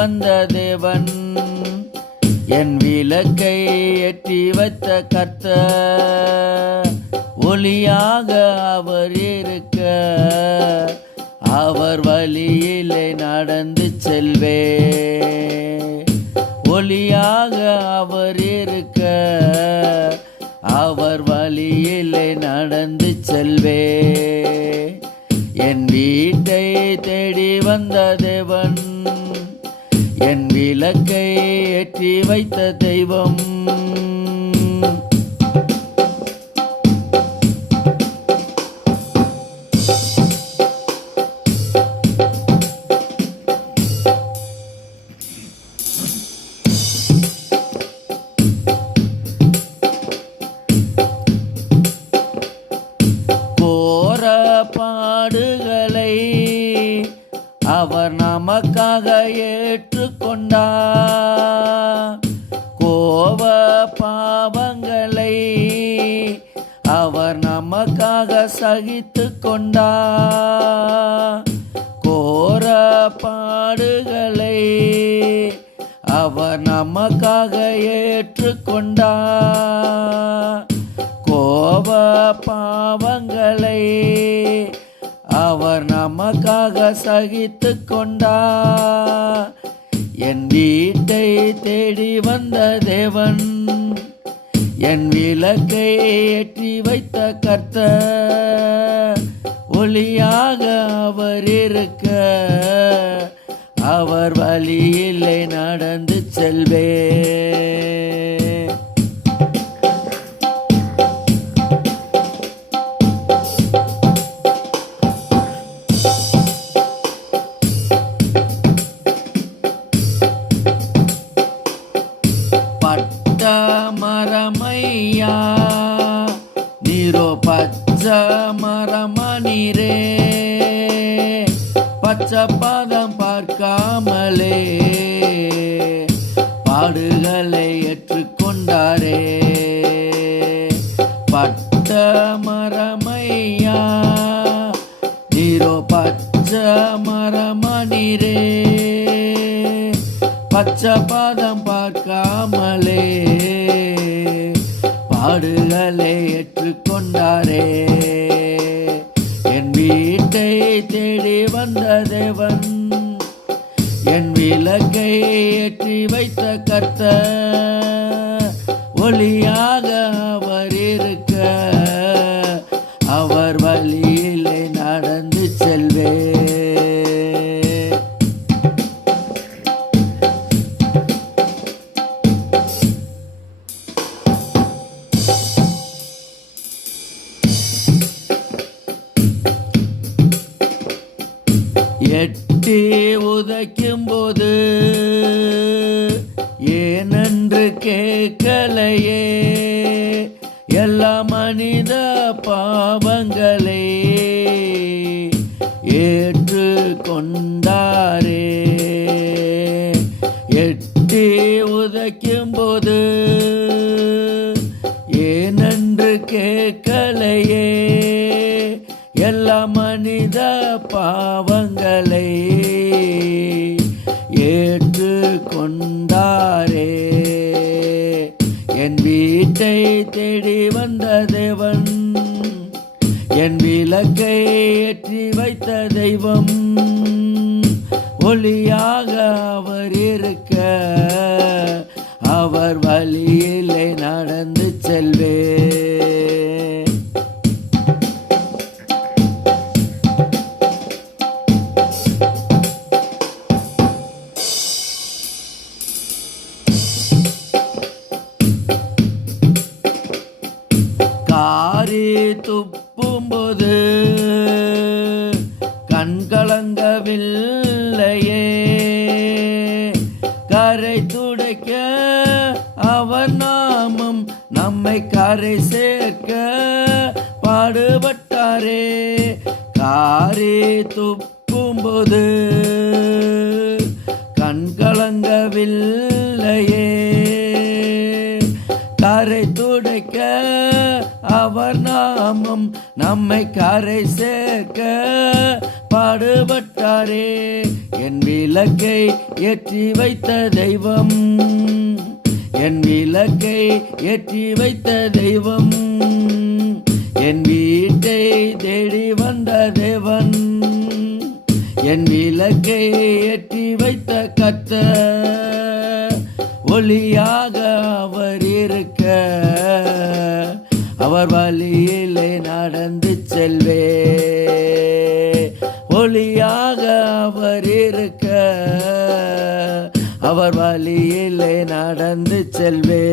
வந்த தேவன், என் விளக்கை ஏற்றி வைத்த கர்த்தர். ஒளியாக அவர் இருக்க, அவர் வழியிலே நடந்து செல்வே. ஒளியாக அவர் இருக்க, அவர் வழியிலே நடந்து செல்வே. என் வீட்டை தேடி வந்த தேவன், என் விளக்கை ஏற்றி வைத்த தெய்வம். பாடுகளை அவர் நமக்காக ஏற்றுக்கொண்டார். கோப பாவங்களை அவர் நமக்காக சகித்து கொண்டார். கோர பாடுகளை அவர் நமக்காக ஏற்றுக்கொண்டார். கோப பாவங்களை அவர் நமக்காக சகித்து கொண்டார். என் வீட்டை தேடி வந்த தேவன், என் விளக்கை ஏற்றி வைத்த கர்த்தர். ஒளியாக அவர் இருக்க, அவர் வழியிலே நடந்து செல்வே. பட்ட மரமையா நீரோ பச்ச மரமணிரே. பச்சை பாதம் பார்க்காமலே பாடுகளை ஏற்றுக்கொண்டாரே. பட்ட மரமையா நீரோ பச்ச மரமணிரே. பச்சை பாதம் பார்க்காமலே பாடுகளை ஏற்றுக்கொண்டாரே. என் வீட்டை தேடி வந்த தேவன், என் விளக்கை ஏற்றி வைத்த கர்த்தர். ஒளியாக அவர் இருக்க, அவர் வழியிலே நடந்து செல்வே. எட்டி உதைக்கும் போது ஏனென்று கேட்கலையே. எல்லா மனித பாவங்களை ஏற்று கொண்டாரே. எட்டி உதைக்கும் போது ஏனென்று கேட்கலையே. எல்லா மனித பாவங்களை ஏற்று கொண்டாரே. என் வீட்டை தேடி வந்த தேவன், என் விளக்கை ஏற்றி வைத்த தெய்வம். ஒளியாக அவர் இருக்க, அவர் வழியிலே நடந்து செல்வே. காரி துப்பும்போது கண் கலங்கவில்லையே. கரை துடைக்க அவர் நாமம் நம்மை கரை சேர்க்க பாடுபட்டாரே. காரி துப்பும்போது கண் கலங்கவில்லையே. கரை துடைக்க அவர் நாமம் நம்மை கரை சேர்க்க பாடுபட்டாரே. என் விளக்கை ஏற்றி வைத்த தெய்வம், என் விளக்கை ஏற்றி வைத்த தெய்வம், என் வீட்டை தேடி வந்த தேவன், என் விளக்கை ஏற்றி வைத்த கர்த்தர். ஒளியாக அவர் இருக்க அவர் வழியிலே நடந்து செல்வே. ஒளியாக அவர் இருக்க அவர் வழியிலே நடந்து செல்வே.